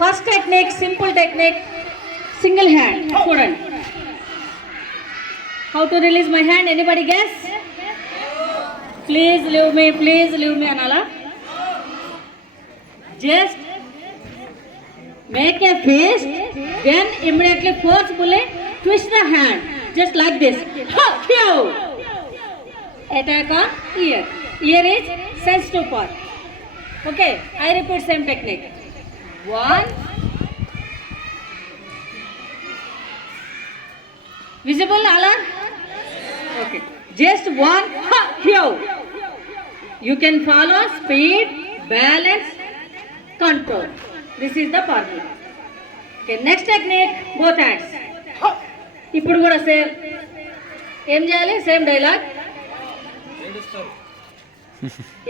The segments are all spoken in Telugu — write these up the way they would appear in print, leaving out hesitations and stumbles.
First technique, simple technique, single hand. చూడండి. How to release my hand? Anybody guess? Please leave me అనాలా? Just make a fist, then immediately forcefully twist the hand, just like this. Attack on ear. Ear is sensitive part. Okay, I repeat same technique. One. Visible, Alan? Okay. Just one. Here. You can follow speed, balance, control. This is the formula. Okay, next technique, both hands. ఇప్పుడు కూడా సేమ్. ఏం చేయాలి? Same dialogue.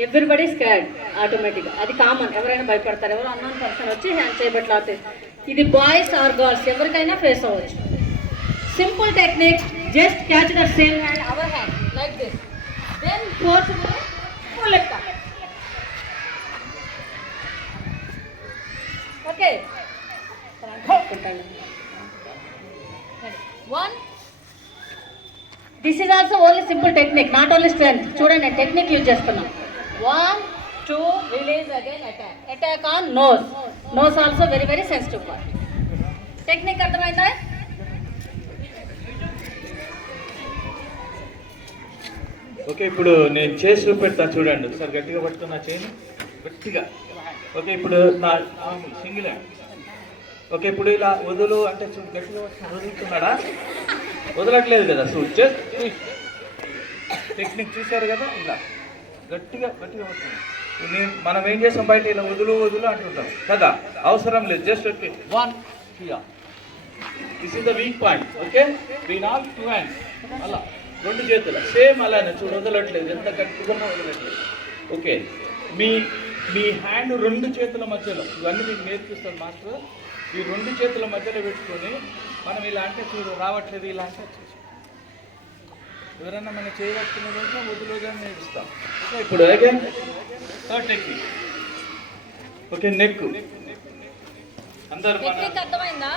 ఎవ్రీబడి స్కాడ్ ఆటోమేటిక్గా. అది కామన్. ఎవరైనా భయపడతారు. ఎవరు అన్నోన్ పర్సన్ వచ్చి హ్యాండ్ చేయబట్లాతే ఇది బాయ్స్ ఆర్ గర్ల్స్ ఎవరికైనా ఫేస్ అవ్వచ్చు. Simple technique, just catch the same hand, our hand like this, then forcefully pull it up. Okay. One. This is also only simple technique, not only strength. చూడండి, టెక్నిక్ యూజ్ చేస్తున్నాం. 1, 2, release again, attack. Attack on nose. Nose also very very sensitive part. Technique అర్థమైందా? ఓకే, ఇప్పుడు నేను చేసి చూపెడతా చూడండి. ఒకసారి గట్టిగా పట్టుకున్నా చేయను గట్టిగా. ఓకే, ఇప్పుడు నా సింగిల్ హ్యాండ్. ఓకే, ఇప్పుడు ఇలా వదులు అంటే గట్టిగా వదులుతున్నాడా? వదలట్లేదు కదా. జస్ట్ టెక్నిక్ చూశారు కదా, ఇలా గట్టిగా వస్తుంది. మనం ఏం చేస్తాం, బయట ఇలా వదులు అంటుంటాం కదా, అవసరం లేదు. Just okay, 1 here. This is the weak point. Okay, we not 2 hands. అలా 2 చేతులు సేమ్ అలానే చూడు, వదలట్లేదు. ఎంత గట్టిగా వదలట్లేదు. ఓకే, మీ హ్యాండ్ 2 చేతుల మధ్యలో, ఇవన్నీ మీకు నేర్పిస్తాను మాస్టర్. ఈ 2 చేతుల మధ్యలో పెట్టుకొని మనం ఇలా అంటే చూడు రావట్లేదు, ఇలా అంటే ఎవరైనా మనం చేయవచ్చున్న రోజు వదులుగా నేర్పిస్తాం. ఓకే, ఇప్పుడు again third technique. Okay, neck. అందరూ అర్థమైందా?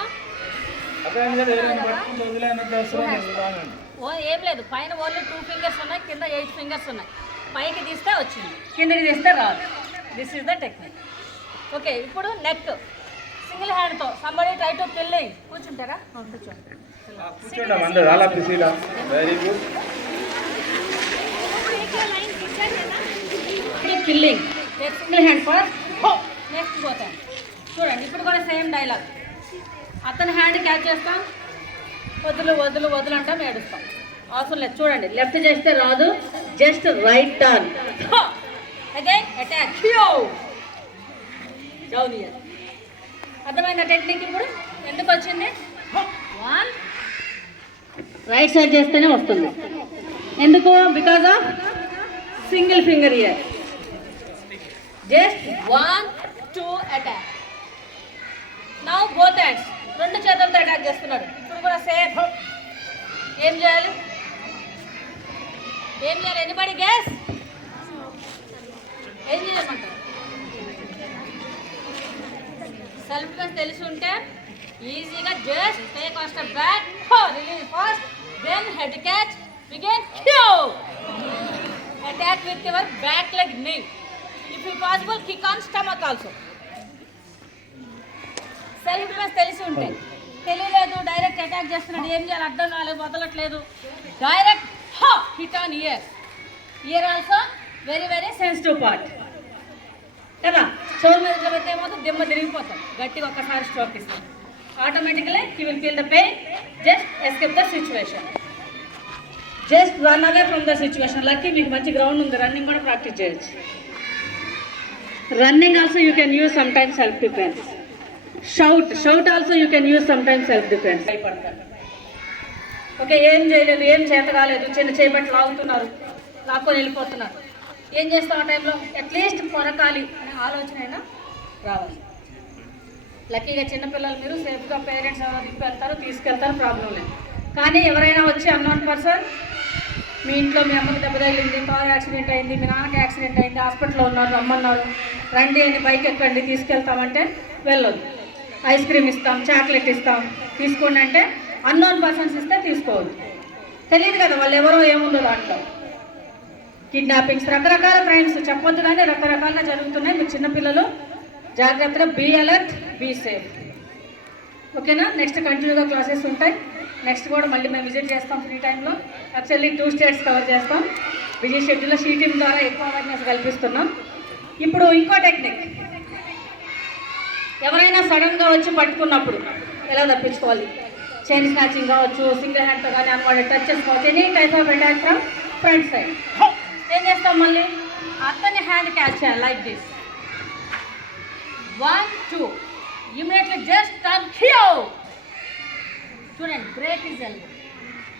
అర్థమైంది కదా? ఎవరైనా పట్టుకుంటే వదిలేనంత అవసరం ఏం లేదు. పైన ఓన్లీ 2 ఫింగర్స్ ఉన్నాయి, కింద 8 ఫింగర్స్ ఉన్నాయి. పైకి తీస్తే వచ్చింది, కిందకి తీస్తే రాదు. This is the technique. Okay, ఇప్పుడు నెక్. సింగిల్ హ్యాండ్తో సంబడి ట్రై టు కిల్లింగ్. కూర్చుంటారా? కూర్చోండి అందరూ. అలా పిసిలా. Very good. Killing. Single hand for next పోతాను. చూడండి, ఇప్పుడు కూడా సేమ్ డైలాగ్. అతని హ్యాండ్ క్యాచ్ చేస్తాం, వదులు అంటాం, ఏడుస్తాం. అవసరం లేదు. చూడండి, లెఫ్ట్ చేస్తే రాదు, just right turn. Again attack. Down ear. అర్థమైందా టెక్నిక్? ఇప్పుడు ఎందుకు వచ్చింది? 1 రైట్ సైడ్ చేస్తేనే వస్తుంది. ఎందుకు? Because of single finger ear. Just 1, 2 attack. Now both hands. 2 చేతులతో అటాక్ చేస్తున్నాడు. ఇప్పుడు కూడా సేమ్. ఏం చేయాలి? Anybody guess? ఏం చేయమంటారు? సెల్ఫ్ డిఫెన్స్ తెలిసి ఉంటే ఈజీగా just take a step back, release first, then head catch, begin kick. Attack with your back leg నీ. If you possible kick on stomach also. Self defence తెలిసి ఉంటే. తెలియలేదు, డైరెక్ట్ అటాక్ చేస్తున్నాడు, ఏం చేయాలి అర్థం కాలేదు, వదలట్లేదు, direct hit on ear. Ear also very very sensitive part కదా. చెవుల మీద ఇట్లా పెడితే ఏమవుతుంది? దిమ్మ తిరిగిపోతాం. గట్టిగా ఒక్కసారి స్ట్రోక్ ఇస్తాం, automatically you will feel the pain. Just escape the situation. Just run away from the situation. Lucky మీకు మంచి గ్రౌండ్ ఉంది, రన్నింగ్ కూడా ప్రాక్టీస్ చేయొచ్చు. Running also you can use some times self defence. Shout also you can use some times self defence. భయపడతారు. ఓకే, ఏం చేయలేదు, ఏం చేత కాలేదు, చిన్న చేయబట్టి లాక్కొని వెళ్ళిపోతున్నారు. ఏం చేస్తాం ఆ టైంలో? అట్లీస్ట్ కొరకాలి అనే ఆలోచన అయినా రావాలి. లక్కీగా చిన్నపిల్లలు మీరు సేఫ్గా పేరెంట్స్ వెళ్తారు, తీసుకెళ్తారు, ప్రాబ్లం లేదు. కానీ ఎవరైనా వచ్చి అన్నోన్ పర్సన్ మీ ఇంట్లో మీ అమ్మకి దెబ్బ తగిలింది, కార్ యాక్సిడెంట్ అయింది, మీ నాన్నకి యాక్సిడెంట్ అయింది, హాస్పిటల్లో ఉన్నారు, రమ్మన్నారు, రండి అని బైక్ ఎక్కండి తీసుకెళ్తామంటే వెళ్ళొద్దు. ఐస్ క్రీమ్ ఇస్తాం, చాక్లెట్ ఇస్తాం, తీసుకోండి అంటే అన్నోన్ పర్సన్స్ ఇస్తే తీసుకోవద్దు. తెలియదు కదా వాళ్ళు ఎవరో ఏముందో దాంట్లో. కిడ్నాపింగ్స్, రకరకాల క్రైమ్స్ చెప్పొద్దు కానీ రకరకాలుగా జరుగుతున్నాయి. మీరు చిన్నపిల్లలు జాగ్రత్తగా బీ అలర్ట్, బీ సేఫ్. ఓకేనా? నెక్స్ట్ కంటిన్యూగా క్లాసెస్ ఉంటాయి. నెక్స్ట్ కూడా మళ్ళీ మేము విజిట్ చేస్తాం ఫ్రీ టైంలో. యాక్చువల్లీ 2 స్టేట్స్ కవర్ చేస్తాం. బిజీ షెడ్యూల్లో టీమ్ ద్వారా ఎక్కువ అవేర్నెస్ కల్పిస్తున్నాం. ఇప్పుడు ఇంకో టెక్నిక్, ఎవరైనా సడన్గా వచ్చి పట్టుకున్నప్పుడు ఎలా తప్పించుకోవాలి? చైన్ స్నాచింగ్ కావచ్చు, సింగిల్ హ్యాండ్తో కానీ అన్వాంటెడ్ టచెస్ కావచ్చు, any type of attack from front side. ఏం చేస్తాం? మళ్ళీ అతని హ్యాండ్ క్యాచ్ చేయాలి like this. 1 2 immediately just turn here. చూడండి, బ్రేక్ ఈజ్ ఎల్బో.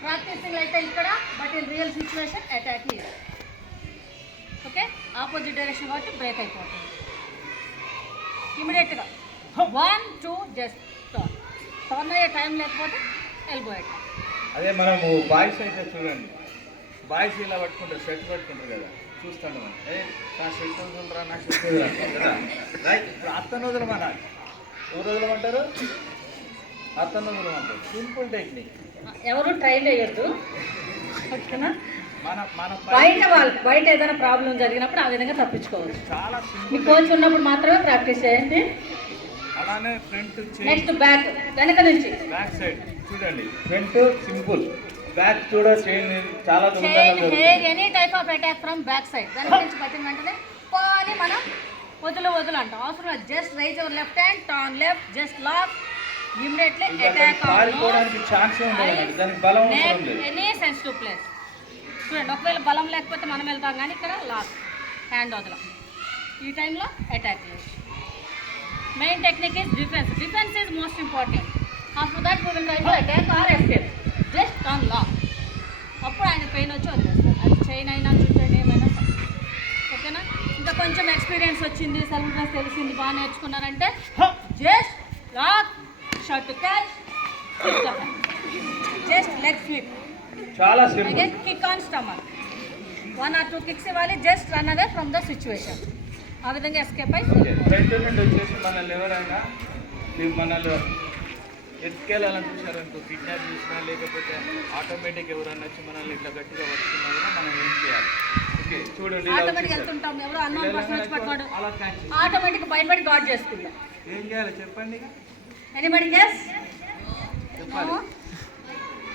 ప్రాక్టీసింగ్ అయితే ఇక్కడ, but in real situation attack is. Okay, opposite direction కాబట్టి బ్రేక్ అయిపోతుంది. ఇమీడియట్గా 1 2 జస్ట్ టర్న్. టర్న్ అయ్యే టైం లేకపోతే ఎల్బో అటాక్. అదే మనము బాయ్స్ అయితే చూడండి, బాయ్స్ ఇలా పట్టుకుంటారు, షర్ట్ పట్టుకుంటారు కదా, చూస్తాను మనం, నా షర్ట్ వదులురా, నా షర్ట్ వదులుతారు కదా. రైట్, ఇప్పుడు అత్తను వదలమన్నారు, ఎవరు వదలమంటారు? అత్తను వదలమంటారు. సింపుల్ టెక్నిక్, ఎవరు ట్రై చేయొద్దు. ఓకేనా? మన మన బయట ఏదైనా ప్రాబ్లం జరిగినప్పుడు ఆ విధంగా తప్పించుకోవచ్చు. చాలా మీ సింపుల్. కోచ్ ఉన్నప్పుడు మాత్రమే ప్రాక్టీస్ చేయండి. అలానే ఫ్రంట్, నెక్స్ట్ బ్యాక్, వెనక నుంచి బ్యాక్ సైడ్ చూడండి. ఫ్రంట్ సింపుల్, బ్యాక్ చూడ చైన్ చాలా hair any type of attack from back side. వెనక నుంచి పట్టిన వెంటనే పోని మనం వదులు అంటాం. అవసరం just raise your left hand, turn left, just lock, immediately attack పారిపోవడానికి ఛాన్స్ ఉండదు, దానికి బలం అవసరం లేదు. Any sensitive place. చూడండి, ఒకవేళ బలం లేకపోతే మనం వెళ్తాం, కానీ ఇక్కడ లాక్, హ్యాండ్ వదలం. ఈ టైంలో అటాక్ చేయొచ్చు. Main technique is defence. Defence is most important. After that we will try to attack or escape. Just turn lock. అప్పుడు ఆయన పెయిన్ వచ్చి వదిలేస్తారు. అది చైన్ అయినా చూడండి, ఏమైనా సరే. ఓకేనా? ఇంకా కొంచెం ఎక్స్పీరియన్స్ వచ్చింది, సెల్ఫ్ డిఫెన్స్ తెలిసింది, బాగా నేర్చుకున్నారంటే just lock, shirt catch, just leg sweep, చాలా simple. Again kick on stomach. 1 or 2 kicks ఇవ్వాలి. Just run away from the situation. ఆ విధంగా ఎస్కేప్ అయి ఫ్రంట్ నుండి వచ్చేసి మనల్ని ఎవరైనా మనల్ని ఎత్తుకెళ్ళాలని చూసారనుకో, కిడ్నాప్ చేసినా లేకపోతే ఆటోమేటిక్ ఎవరైనా వచ్చి మనల్ని ఇట్లా గట్టిగా పట్టుకున్నా కూడా మనం ఏం చేయాలి? ఓకే, చూడండి, ఆటోమేటిక్ వెళ్తుంటాం, ఎవరో అన్నోన్ పర్సన్ వచ్చి పట్టుకోడు, అలా క్యాచ్ ఆటోమేటిక్ భయపడి గాడ్ చేసుకుంటాం. ఏం చేయాలి చెప్పండి? Anybody guess? చెప్పాలి.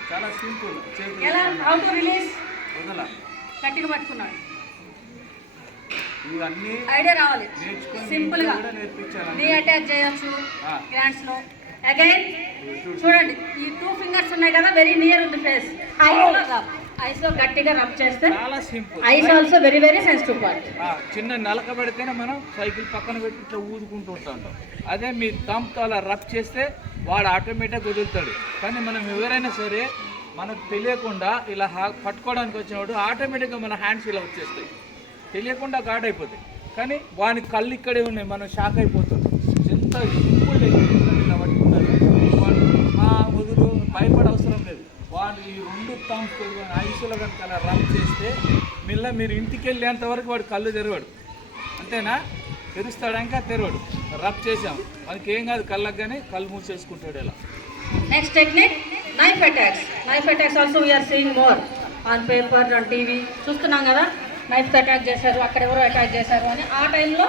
చాలా సింపుల్. ఎలా? How to release? వదల, గట్టిగా పట్టుకున్నాడు. ఇవన్నీ ఐడియా రావాలి. నేర్చుకొని సింపుల్ గా నేర్పించాలి. నీ అటాక్ చేయొచ్చు గ్రాండ్స్ లో. అగైన్ చూడండి, ఈ 2 ఫింగర్స్ ఉన్నాయి కదా, వెరీ నియర్ ఉంది ఫేస్. ఐస్ లో గట్టిగా రబ్ చేస్తే చాలా simple. Eyes also very very sensitive part. చిన్న నలక పెడితేనే మనం సైకిల్ పక్కన పెట్టి ఇట్లా ఊదుకుంటూ ఉంటాం. అదే మీ థంబ్తో అలా రబ్ చేస్తే వాడు ఆటోమేటిక్గా వదులుతాడు. కానీ మనం ఎవరైనా సరే మనకు తెలియకుండా ఇలా పట్టుకోవడానికి వచ్చినప్పుడు ఆటోమేటిక్గా మన హ్యాండ్స్ ఇలా వచ్చేస్తాయి, తెలియకుండా గాడ్ అయిపోతాయి. కానీ వాని కళ్ళు ఇక్కడే ఉన్నాయి, మనం షాక్ అయిపోతుంది. ఎంత సింపుల్ ఇలా పట్టుకున్నారు, వాడు వదులు భయపడ అవసరం లేదు. వాడు ఈ 2 థంబ్స్ ఐసులో కనుక అలా రబ్ చేస్తే మీరు ఇంటికి వెళ్ళేంత వరకు వాడు కళ్ళు తెరవాడు. అంతేనా? తెరుస్తాడు, ఇంకా తెరవాడు. రబ్ చేసాం, మనకి ఏం కాదు కళ్ళకు, కానీ కళ్ళు మూసేసుకుంటాడు ఇలా. Next technique, knife attacks. Knife attacks also we are seeing more on paper, on TV చూస్తున్నాం కదా. నైఫ్తో అటాక్ చేశారు, అక్కడ ఎవరో అటాక్ చేశారు అని. ఆ టైంలో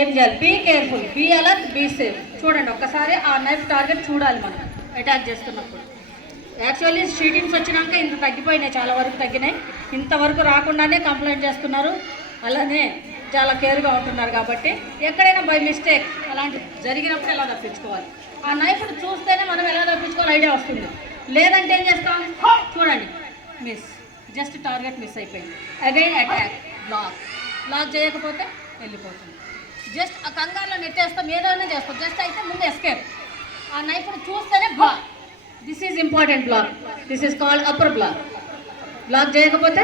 ఏం చేయాలి? Be careful, be alert, be safe. చూడండి, ఒక్కసారి ఆ నైఫ్ టార్గెట్ చూడాలి మనం అటాక్ చేస్తున్నప్పుడు. యాక్చువల్లీ షీటింగ్స్ వచ్చినాక ఇంత తగ్గిపోయినాయి, చాలా వరకు తగ్గినాయి. ఇంతవరకు రాకుండానే కంప్లైంట్ చేస్తున్నారు, అలానే చాలా కేర్గా ఉంటున్నారు. కాబట్టి ఎక్కడైనా బై మిస్టేక్ అలాంటి జరిగినప్పుడు ఎలా తప్పించుకోవాలి, ఆ నైఫ్ను చూస్తేనే మనం ఎలా తప్పించుకోవాలి ఐడియా వస్తుంది. లేదంటే ఏం చేస్తాం? చూడండి, మిస్, జస్ట్ టార్గెట్ మిస్ అయిపోయింది. అగైన్ అటాక్, లాక్ చేయకపోతే వెళ్ళిపోతుంది. జస్ట్ ఆ కంగారులో నెట్టేస్తాం, ఏదైనా చేస్తాం. జస్ట్ అయితే ముందు ఎస్కేప్. ఆ నైఫ్ను చూస్తేనే block. This is important block. This is called upper block. Block చేయకపోతే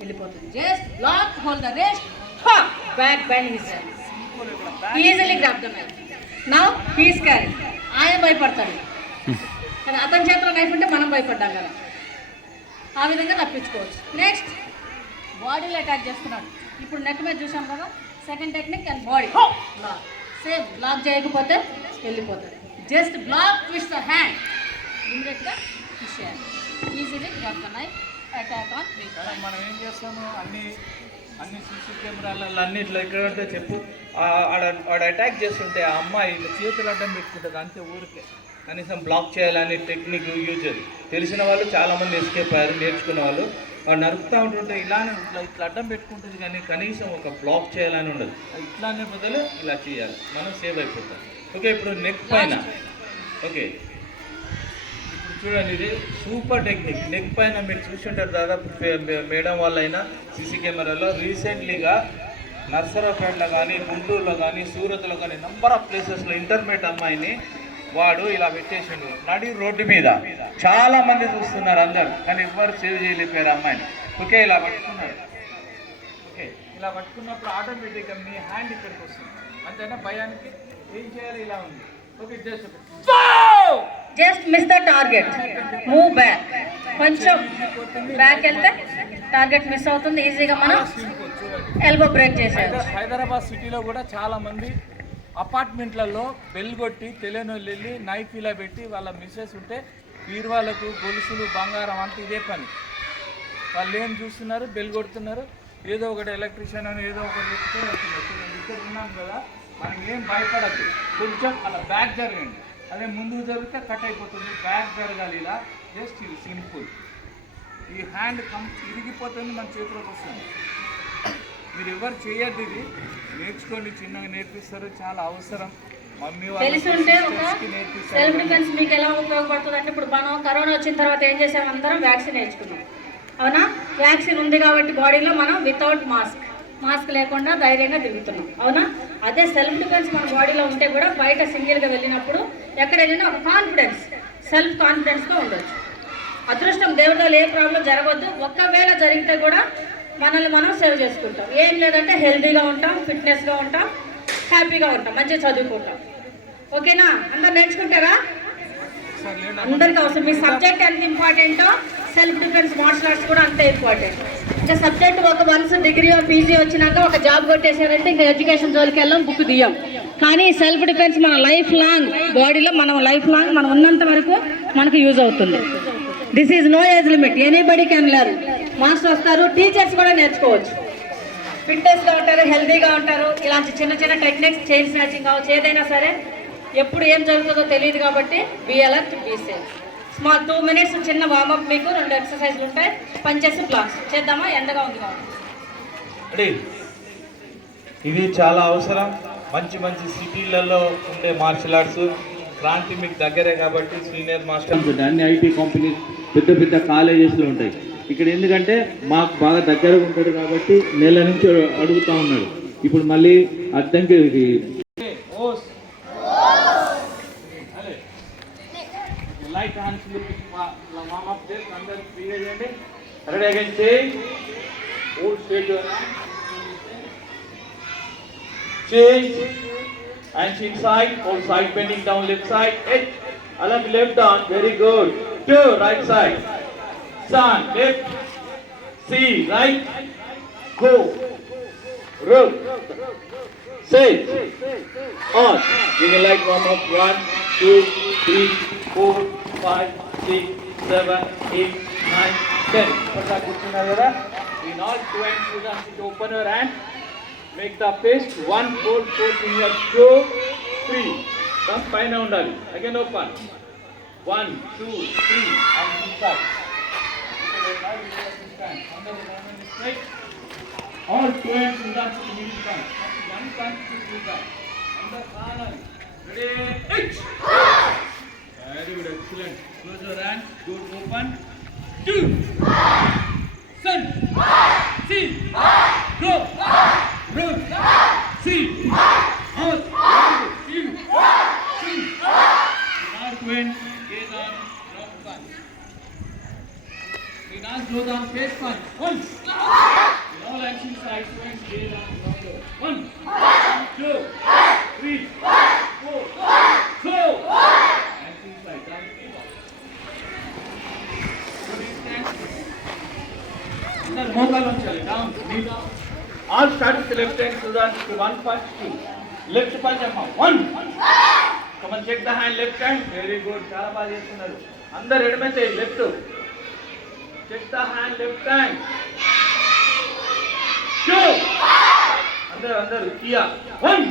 వెళ్ళిపోతుంది. Just block, hold the wrist, back bend his easily grab the knife. Now he is carrying. ఆయన భయపడతాడు, కానీ అతని చేతిలో నైఫ్ ఉంటే మనం భయపడ్డాం కదా. ఆ విధంగా తప్పించుకోవచ్చు. నెక్స్ట్, బాడీలో అటాక్ చేస్తున్నాడు. ఇప్పుడు నెక్ మీద చూసాం కదా, second technique and body. Same block చేయకపోతే వెళ్ళిపోతుంది. Just block with the hand, ఇమీడియట్గా తీసేయాలి. Easily drop the knife, attack on weak. మనం ఏం చేస్తాము, అన్ని సీసీ కెమెరాలలో అన్నిట్లో ఎక్కడంటే చెప్పు, ఆడ అటాక్ చేస్తుంటే ఆ అమ్మాయి ఇట్లా చేతులు అడ్డం పెట్టుకుంటుంది అంతే ఊరికే. కనీసం బ్లాక్ చేయాలని టెక్నిక్ యూజ్ తెలిసిన వాళ్ళు చాలామంది ఎస్కేప్ అయ్యారు, నేర్చుకునే వాళ్ళు. వాడు నరుకుతూ ఉంటుంటే ఇలానే ఇట్లా అడ్డం పెట్టుకుంటుంది, కానీ కనీసం ఒక బ్లాక్ చేయాలని ఉండదు. ఇట్లానే బదులు ఇలా చేయాలి, మనం సేవ్ అయిపోతాం. ఓకే, ఇప్పుడు నెక్ పైన. ఓకే, ఇప్పుడు చూడండి, ఇది సూపర్ టెక్నిక్. నెక్ పైన మీరు చూస్తుంటారు దాదాపు మేడం వాళ్ళైనా సీసీ కెమెరాలో. రీసెంట్లీగా నర్సరావుపేటలో కానీ, గుంటూరులో కానీ, సూరత్లో కానీ నెంబర్ ఆఫ్ ప్లేసెస్లో ఇంటర్మీడియట్ అమ్మాయిని వాడు ఇలా పెట్టేసిండు నడి రోడ్డు మీద. చాలా మంది చూస్తున్నారు అందరు, కానీ ఎవ్వరు సేవ్ చేయలేకపోయారు అమ్మాయిని. ఓకే, ఇలా పట్టుకున్నారు. ఓకే, ఇలా పట్టుకున్నప్పుడు ఆటోమేటిక్గా మీ హ్యాండ్ ఇక్కడికి వస్తుంది, అంతేనా? భయానికి ఏం చేయాలి, ఇలా ఉంది. Okay, just miss the target, move back, కొంచెం బ్యాక్ వెళ్తే టార్గెట్ మిస్ అవుతుంది. ఈజీగా మనం ఎల్బో బ్రేక్ చేసేది. హైదరాబాద్ సిటీలో కూడా చాలా మంది అపార్ట్మెంట్లలో బెల్ కొట్టి తెలియని వాళ్ళు వెళ్ళి నైఫ్ ఇలా పెట్టి వాళ్ళ మిస్సెస్ ఉంటే బీరువాళ్ళకు గొలుసులు బంగారం అంతా ఇదే పని. వాళ్ళు ఏం చూస్తున్నారు, బెల్ కొడుతున్నారు, ఏదో ఒకటి ఎలక్ట్రీషియన్ అని ఏదో ఒకటి చెప్తూనే వస్తున్నారు. చూడండి, ఇక్కడ ఉన్నాం కదా, మనం ఏం భయపడద్దు. కొంచెం అలా బ్యాక్ జరగండి, అదే ముందుకు జరిగితే కట్ అయిపోతుంది. బ్యాక్ జరగాలి ఇలా, జస్ట్ ఇది సింపుల్. ఈ హ్యాండ్ ఇరిగిపోతుంది, మన చేతిలోకి వస్తుంది. మీరు ఎవరు చేయద్దు, ఇది నేర్చుకోండి, చిన్నగా నేర్పిస్తారు, చాలా అవసరం. మమ్మీ తెలుసుంటే ఒక సెల్ఫ్ డిఫెన్స్ మీకు ఎలా ఉపయోగపడుతుంది అంటే, ఇప్పుడు మనం కరోనా వచ్చిన తర్వాత ఏం చేసాం, అందరం వ్యాక్సిన్ వేయించుకున్నాం, అవునా? వ్యాక్సిన్ ఉంది కాబట్టి బాడీలో మనం వితౌట్ మాస్క్ లేకుండా ధైర్యంగా తిరుగుతున్నాం, అవునా? అదే సెల్ఫ్ డిఫెన్స్ మన బాడీలో ఉంటే కూడా బయట సింగిల్గా వెళ్ళినప్పుడు ఎక్కడ వెళ్ళినా ఒక కాన్ఫిడెన్స్, సెల్ఫ్ కాన్ఫిడెన్స్గా ఉండొచ్చు. అదృష్టం దేవుడిలో ఏ ప్రాబ్లం జరగవద్దు. ఒక్కవేళ జరిగితే కూడా మనల్ని మనం సేవ్ చేసుకుంటాం. ఏం లేదంటే హెల్తీగా ఉంటాం, ఫిట్నెస్గా ఉంటాం, హ్యాపీగా ఉంటాం, మంచిగా చదువుకుంటాం. ఓకేనా? అందరు నేర్చుకుంటారా? అందరికీ అవసరం. మీ సబ్జెక్ట్ ఎంత ఇంపార్టెంటో సెల్ఫ్ డిఫెన్స్ మార్షల్ ఆర్ట్స్ కూడా అంతే ఇంపార్టెంట్. ఇంకా సబ్జెక్ట్ ఒక వన్స్ డిగ్రీ పీజీ వచ్చినాక ఒక జాబ్ కొట్టేసారంటే ఇంకా ఎడ్యుకేషన్ జోలికి వెళ్ళాం, బుక్ తీయం. కానీ సెల్ఫ్ డిఫెన్స్ మన లైఫ్ లాంగ్ బాడీలో, మనం లైఫ్ లాంగ్ మనం ఉన్నంత వరకు మనకు యూజ్ అవుతుంది. This is no age limit, anybody can learn. Master వస్తారు, టీచర్స్ కూడా నేర్చుకోవచ్చు. ఫిట్నెస్గా ఉంటారు, హెల్తీగా ఉంటారు. ఇలాంటి చిన్న చిన్న టెక్నిక్స్, చైన్ స్నాచింగ్ కావచ్చు, ఏదైనా సరే ఎప్పుడు ఏం జరుగుతుందో తెలియదు కాబట్టి be alert, be safe. Small 2 minutes చిన్న వార్మప్, మీకు 2 ఎక్సర్సైజ్లు ఉంటాయి. పంచెస్, బ్లాక్స్ చేద్దామా? ఎండగా ఉంది కాబట్టి. ఇది చాలా అవసరం. మంచి మంచి సిటీలలో ఉండే మార్షల్ ఆర్ట్స్ క్రాంతి మీకు దగ్గరే కాబట్టి సీనియర్ మాస్టర్స్ అన్ని ఐటీ కంపెనీస్, పెద్ద పెద్ద కాలేజెస్లో ఉంటాయి. ఇక్కడ ఎందుకంటే మాకు బాగా దగ్గరగా ఉంటుంది కాబట్టి నెల నుంచి అడుగుతూ ఉన్నాడు. ఇప్పుడు మళ్ళీ అర్థంకి లైట్ హ్యాండ్స్ అందరు ఫ్రీగా చేయండి. Ready again change, old straight change, hands inside, hold side bending down, left side, eight, alam left arm, very good, 2, right side, sun, left, C, right, go, rook, sit, on, you can like warm up, 1, 2, 3, 4, 5, 6, 7, 8, 9, 10, in all 2 hands you can open your hand. Make the fist 1 4 4 finger 2 3. Thumb pine undali. Again open. 1 2 3 and inside. All 2 hands in the middle time. One time to do that. Under corner. Ready? Very good, excellent. Close your hand. Door open. 2. Sun. See. Go. Root, see, out, in, see, north wind, gaze on, drop punch. We now slow down, face punch, once. In all action side swing, gaze on, drop 1, 2, 3, 4, slow. Action side, down, under mobile on chale, down, knee down. All start with the left hand, so that 1 punch, 2. Left punch అమ్మ 1 come on check the hand left hand very good చాలా బాగా చేస్తున్నారు అందరు ఎడమ చేయి left check the hand left hand 2 అందరు కియా 1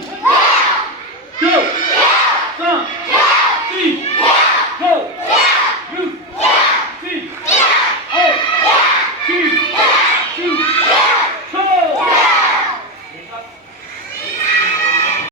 2